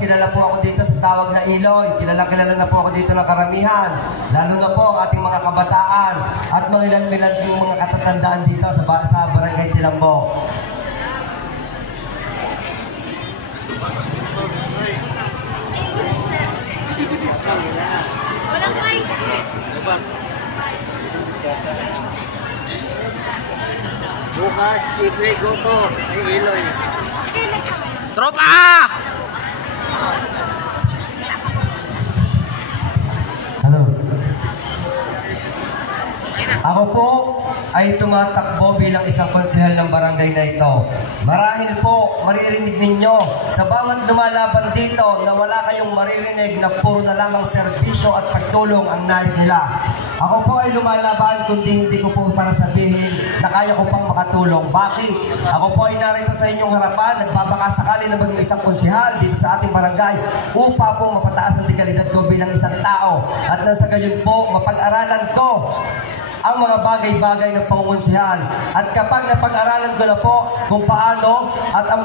kilala po ako dito sa tawag na Iloy. Kilala na po ako dito ng karamihan. Lalo na po ang ating mga kabataan at mga ilan-ilan yung mga katatandaan dito sa Barangay Tilambok. Walang mic. Bukas, Ibre, Goto, ay Iloy. Tropa! Hello. Ako po ay tumatakbo bilang isang konsehal ng barangay na ito. Marahil po, maririnig ninyo sa bawat lumalaban dito na wala kayong maririnig na puro na lamang serbisyo at pagtulong ang nais nila. Ako po ay lumalaban kundi hindi ko po para sabihin na kaya ko pang makatulong. Bakit? Ako po ay narito sa inyong harapan, nagbabakasakali na maging isang konsehal dito sa ating barangay upang po mapataas ang legalidad ko bilang isang tao. At nang sa gayon po, mapag-aralan ko ang mga bagay-bagay ng pangungonsehal. At kapag napag-aralan ko na po kung paano at ang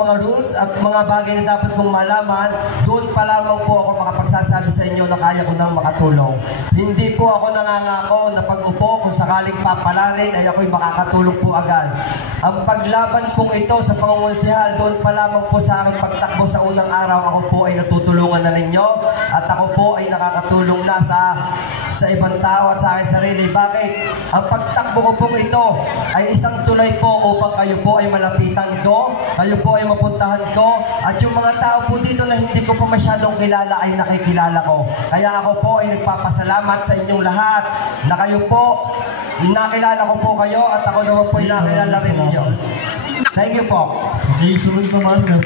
mga rules at mga bagay na dapat kong malaman, doon pa lamang po ako makapagsasabi sa inyo na kaya ko nang makatulong. Hindi po ako nangangako na pag-upo kung sakaling papalarin ay ako'y makakatulong po agad. Ang paglaban pong ito sa pangungonsehal, doon pa lamang po sa aking pagtakbo sa unang araw, ako po ay natutulungan na ninyo at ako po ay nakakatulong na sa ibang tao at sa aking sarili. Bakit? Ang pagtakbo ko pong ito ay isang tulay po upang kayo po ay malapitan ko, kayo po ay mapuntahan ko, at yung mga tao po dito na hindi ko po masyadong kilala ay nakikilala ko. Kaya ako po ay nagpapasalamat sa inyong lahat na kayo po, nakilala ko po kayo at ako naman po ay nakilala rin ninyo. Thank you po. Okay, sunod naman.